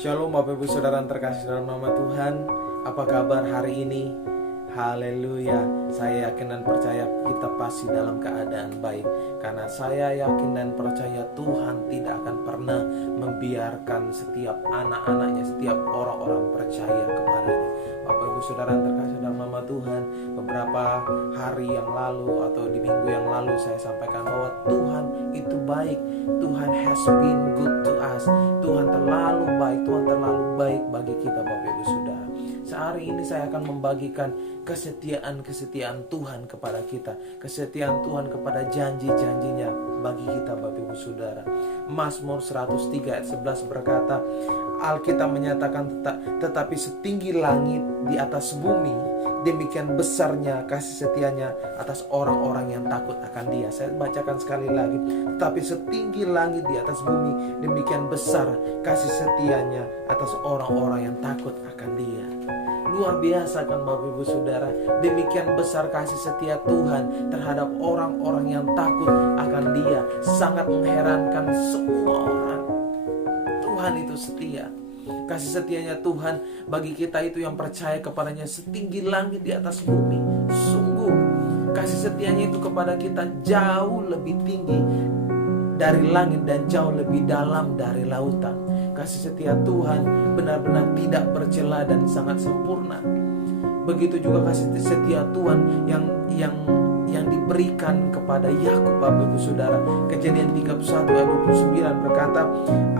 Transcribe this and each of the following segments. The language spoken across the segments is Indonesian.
Shalom Bapak Ibu Saudara yang terkasih dalam nama Tuhan. Apa kabar hari ini? Haleluya. Saya yakin dan percaya kita pasti dalam keadaan baik, karena saya yakin dan percaya Tuhan tidak akan pernah membiarkan setiap anak-anaknya, setiap orang-orang percaya kepadanya. Bapak Ibu Saudara yang terkasih dalam nama Tuhan, beberapa hari yang lalu atau di minggu yang lalu saya sampaikan bahwa Tuhan itu baik. Tuhan has been good to us. Tuhan terlalu baik, Tuhan terlalu baik bagi kita Bapak Ibu Saudara. Sehari ini saya akan membagikan kesetiaan Tuhan kepada kita, kesetiaan Tuhan kepada janji-janjinya bagi kita Bapak Ibu Saudara. Mazmur 103 ayat 11 berkata, Alkitab menyatakan tetapi setinggi langit di atas bumi, demikian besarnya kasih setianya atas orang-orang yang takut akan Dia. Saya bacakan sekali lagi. Tetapi setinggi langit di atas bumi, demikian besar kasih setianya atas orang-orang yang takut akan Dia. Luar biasa kan Bapak Ibu Saudara. Demikian besar kasih setia Tuhan terhadap orang-orang yang takut akan Dia. Sangat mengherankan semua orang. Tuhan itu setia. Kasih setianya Tuhan bagi kita itu yang percaya kepadanya setinggi langit di atas bumi. Sungguh kasih setianya itu kepada kita jauh lebih tinggi dari langit dan jauh lebih dalam dari lautan. Kasih setia Tuhan benar-benar tidak bercela dan sangat sempurna. Begitu juga kasih setia Tuhan yang diberikan kepada Yakub Bapak Ibu Saudara. Kejadian 31 ayat 29 berkata,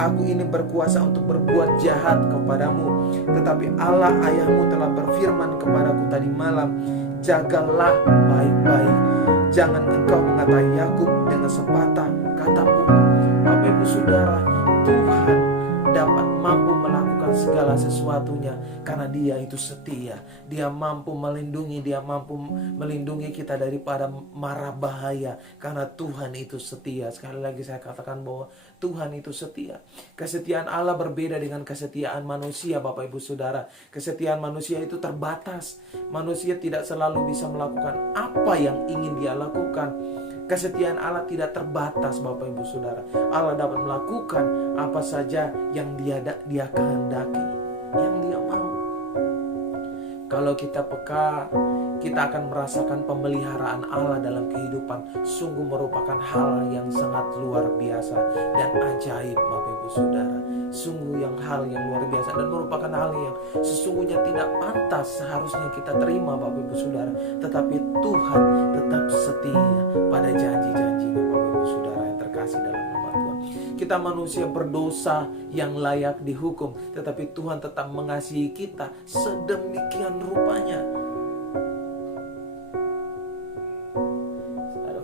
Aku ini berkuasa untuk berbuat jahat kepadamu, tetapi Allah ayahmu telah berfirman kepadaku tadi malam, jagalah baik-baik, jangan engkau mengatai Yakub dengan sepatah kata pun. Bapak Ibu Saudara, Tuhan dapat mampu melakukan segala sesuatunya karena Dia itu setia. Dia mampu melindungi, Dia mampu melindungi kita daripada mara bahaya karena Tuhan itu setia. Sekali lagi saya katakan bahwa Tuhan itu setia. Kesetiaan Allah berbeda dengan kesetiaan manusia Bapak Ibu Saudara. Kesetiaan manusia itu terbatas. Manusia tidak selalu bisa melakukan apa yang ingin dia lakukan. Kesetiaan Allah tidak terbatas Bapak Ibu Saudara. Allah dapat melakukan apa saja yang dia kehendaki, yang Dia mau. Kalau kita peka, kita akan merasakan pemeliharaan Allah dalam kehidupan. Sungguh merupakan hal yang sangat luar biasa dan ajaib Bapak Ibu Saudara. Sungguh hal yang luar biasa dan merupakan hal yang sesungguhnya tidak pantas seharusnya kita terima Bapak Ibu Saudara. Tetapi Tuhan tetap setia pada janji-janjinya Bapak Ibu Saudara yang terkasih dalam nama Tuhan. Kita manusia berdosa yang layak dihukum, tetapi Tuhan tetap mengasihi kita sedemikian rupanya.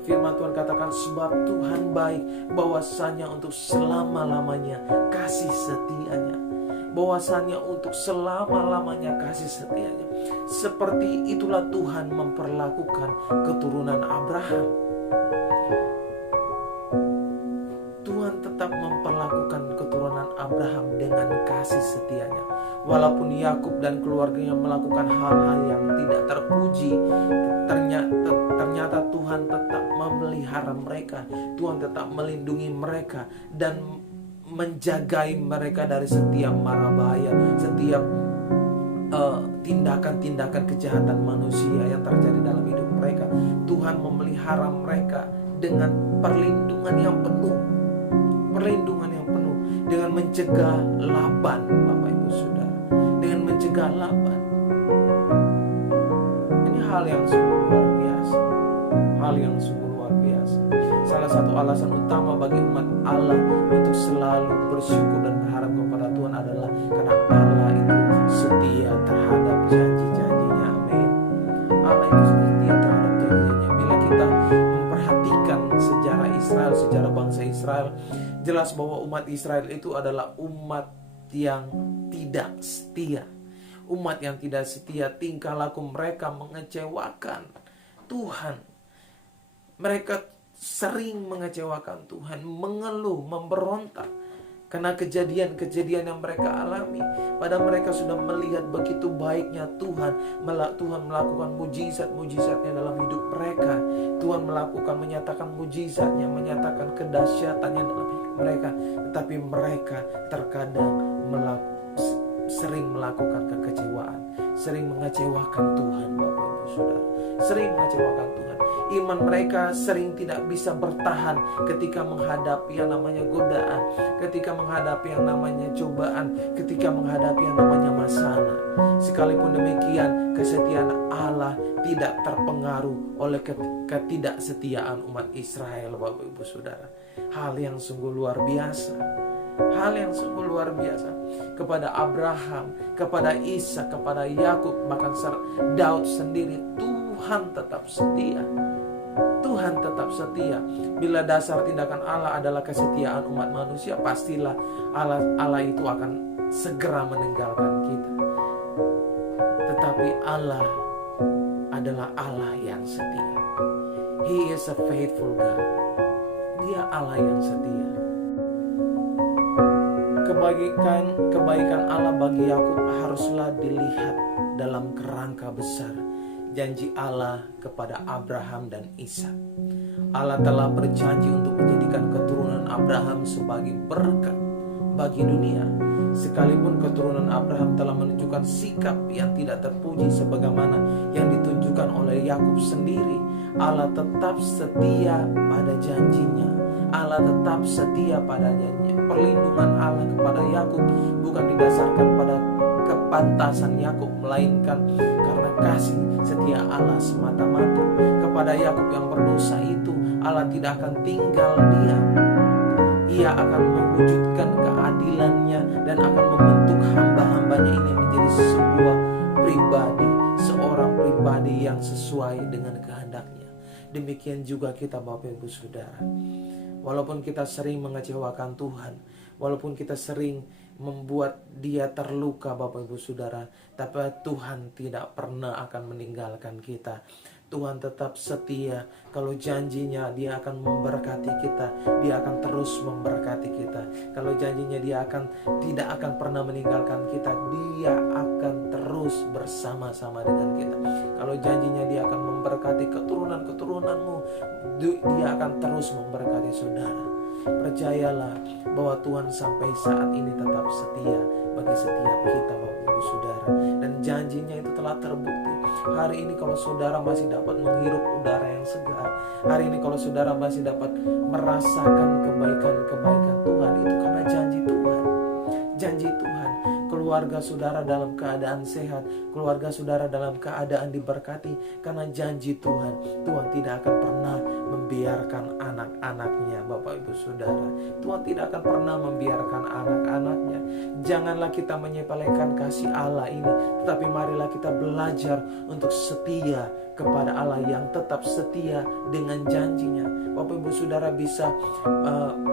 Firman Tuhan katakan, sebab Tuhan baik, bahwasanya untuk selama-lamanya kasih setianya. Bahwasanya untuk selama-lamanya kasih setianya. Seperti itulah Tuhan memperlakukan keturunan Abraham. Tuhan tetap memperlakukan keturunan Abraham dengan kasih setianya. Walaupun Yakub dan keluarganya melakukan hal-hal yang tidak terpuji, ternyata Tuhan tetap memelihara mereka. Tuhan tetap melindungi mereka dan menjagai mereka dari setiap mara bahaya, setiap tindakan-tindakan kejahatan manusia yang terjadi dalam hidup mereka. Tuhan memelihara mereka dengan perlindungan yang penuh, dengan mencegah Laban Bapak Ibu Saudara, dengan mencegah Laban. Ini hal yang sungguh luar biasa, Salah satu alasan utama bagi umat Allah untuk selalu bersyukur dan berharap kepada Tuhan adalah karena Allah itu setia terhadap janji-janjinya. Amin. Allah itu setia terhadap janji-janjinya. Bila kita memperhatikan sejarah Israel, sejarah bangsa Israel, jelas bahwa umat Israel itu adalah umat yang tidak setia. Umat yang tidak setia, tingkah laku mereka mengecewakan Tuhan. Mereka sering mengecewakan Tuhan, mengeluh, memberontak karena kejadian-kejadian yang mereka alami. Padahal mereka sudah melihat begitu baiknya Tuhan melakukan mujizat-mujizatnya dalam hidup mereka. Tuhan menyatakan mujizatnya, menyatakan kedahsyatannya dalam hidup mereka. Tetapi mereka terkadang sering melakukan kekecewaan, sering mengecewakan Tuhan, Bapak Ibu Saudara, sering mengecewakan Tuhan. Iman mereka sering tidak bisa bertahan ketika menghadapi yang namanya godaan, ketika menghadapi yang namanya cobaan, ketika menghadapi yang namanya masalah. Sekalipun demikian, kesetiaan Allah tidak terpengaruh oleh ketidaksetiaan umat Israel, Bapak Ibu Saudara. Hal yang sungguh luar biasa. Hal yang sungguh luar biasa. Kepada Abraham, kepada Ishak, kepada Yakub, bahkan Daud sendiri, Tuhan tetap setia. Tuhan tetap setia. Bila dasar tindakan Allah adalah kesetiaan umat manusia, pastilah Allah itu akan segera meninggalkan kita. Tetapi Allah adalah Allah yang setia. He is a faithful God. Dia Allah yang setia. Kebaikan Allah bagi Yakub haruslah dilihat dalam kerangka besar janji Allah kepada Abraham dan Ishak. Allah telah berjanji untuk menjadikan keturunan Abraham sebagai berkat bagi dunia. Sekalipun keturunan Abraham telah menunjukkan sikap yang tidak terpuji sebagaimana yang ditunjukkan oleh Yakub sendiri, Allah tetap setia pada janjinya. Allah tetap setia pada janjinya. Perlindungan Allah kepada Yakub bukan didasarkan pada kepantasan Yakub, melainkan karena kasih setia Allah semata-mata. Kepada Yakub yang berdosa itu, Allah tidak akan tinggal diam. Ia akan mewujudkan keadilannya dan akan membentuk hamba-hambanya ini menjadi seorang pribadi yang sesuai dengan kehendaknya. Demikian juga kita, Bapak Ibu Saudara. Walaupun kita sering mengecewakan Tuhan, walaupun kita sering membuat Dia terluka, Bapak Ibu Saudara, tapi Tuhan tidak pernah akan meninggalkan kita. Tuhan tetap setia. Kalau janjinya Dia akan memberkati kita, Dia akan terus memberkati kita. Kalau janjinya Dia tidak akan pernah meninggalkan kita, Dia akan terus bersama-sama dengan kita. Kalau janjinya Dia akan memberkati keturunan-keturunanmu, Dia akan terus memberkati saudara. Percayalah bahwa Tuhan sampai saat ini tetap setia bagi setiap kita, Bapak Ibu Saudara. Dan janjinya itu telah terbukti. Hari ini kalau saudara masih dapat menghirup udara yang segar, hari ini kalau saudara masih dapat merasakan kebaikan-kebaikan Tuhan, itu karena janji Tuhan. Janji Tuhan. Keluarga saudara dalam keadaan sehat, keluarga saudara dalam keadaan diberkati karena janji Tuhan. Tuhan tidak akan pernah membiarkan anak-anaknya, Bapak Ibu Saudara. Tuhan tidak akan pernah membiarkan anak-anaknya. Janganlah kita menyepelekan kasih Allah ini, tetapi marilah kita belajar untuk setia kepada Allah yang tetap setia dengan janjinya. Bapak Ibu Saudara bisa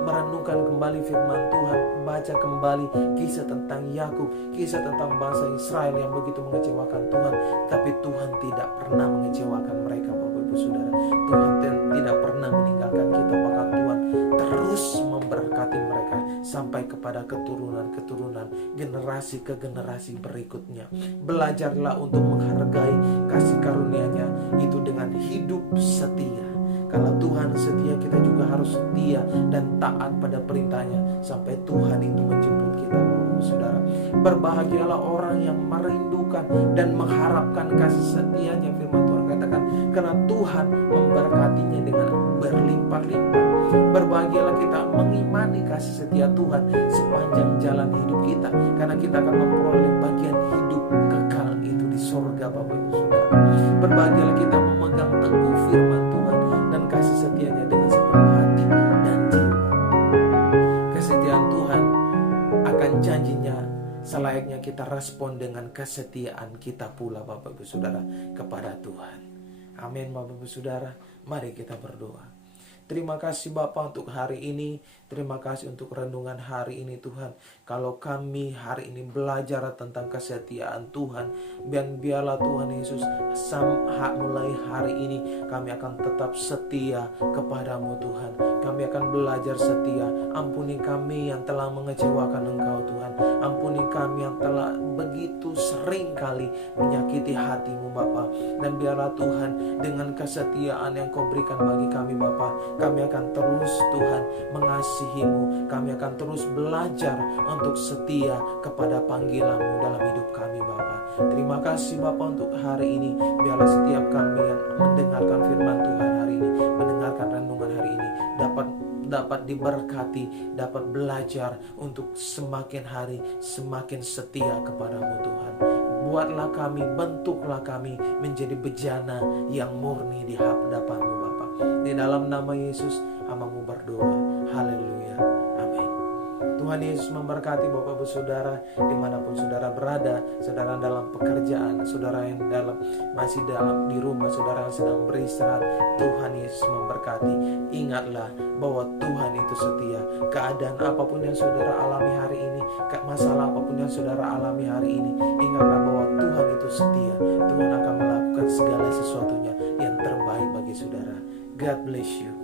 merenungkan kembali firman Tuhan, baca kembali kisah tentang Yakub, kisah tentang bangsa Israel yang begitu mengecewakan Tuhan, tapi Tuhan tidak pernah mengecewakan mereka, Bapak Ibu Saudara. Tuhan tidak pernah meninggalkan kita, bahkan Tuhan terus memberkati mereka sampai kepada keturunan-keturunan, generasi ke generasi berikutnya. Belajarlah untuk menghargai kasih karunia-Nya itu dengan hidup setia. Kalau Tuhan setia, kita juga harus setia dan taat pada perintahnya sampai Tuhan itu menjemput kita, Bapak Saudara. Berbahagialah orang yang merindukan dan mengharapkan kasih setia-Nya, firman Tuhan katakan, karena Tuhan memberkatinya dengan berlimpah-limpah. Berbahagialah kita mengimani kasih setia Tuhan sepanjang jalan hidup kita, karena kita akan memperoleh bagian hidup kekal itu di sorga, Bapak Ibu Saudara. Berbahagialah kita memegang teguh firman Tuhan dan kasih setianya dengan sepenuh hati dan jiwa. Kesetiaan Tuhan akan janjinya selayaknya kita respon dengan kesetiaan kita pula, Bapak Ibu Saudara, kepada Tuhan. Amin, Bapak Ibu Saudara. Mari kita berdoa. Terima kasih Bapa untuk hari ini. Terima kasih untuk renungan hari ini Tuhan. Kalau kami hari ini belajar tentang kesetiaan Tuhan, dan biarlah Tuhan Yesus mulai hari ini kami akan tetap setia kepadamu Tuhan. Kami akan belajar setia. Ampuni kami yang telah mengecewakan Engkau Tuhan. Ampuni kami yang telah begitu sering kali menyakiti hati-Mu Bapa. Dan biarlah Tuhan, dengan kesetiaan yang Kau berikan bagi kami Bapa, kami akan terus Tuhan mengasihi-Mu. Kami akan terus belajar untuk setia kepada panggilan-Mu dalam hidup kami Bapa. Terima kasih Bapa untuk hari ini. Biarlah setiap kami yang mendengarkan firman Tuhan hari ini, mendengarkan renungan hari ini, dapat diberkati, dapat belajar untuk semakin hari semakin setia kepadamu Tuhan. Buatlah kami, bentuklah kami menjadi bejana yang murni di hadapan-Mu Bapa. Di dalam nama Yesus hamba-Mu berdoa. Haleluya. Amin. Tuhan Yesus memberkati Bapak Ibu Saudara dimanapun saudara berada, saudara dalam pekerjaan, saudara yang masih di rumah, saudara yang sedang beristirahat. Tuhan Yesus memberkati. Ingatlah bahwa Tuhan itu setia. Keadaan apapun yang saudara alami hari ini, masalah apapun yang saudara alami hari ini, ingatlah bahwa Tuhan itu setia. Tuhan akan melakukan segala sesuatunya yang terbaik bagi saudara. God bless you.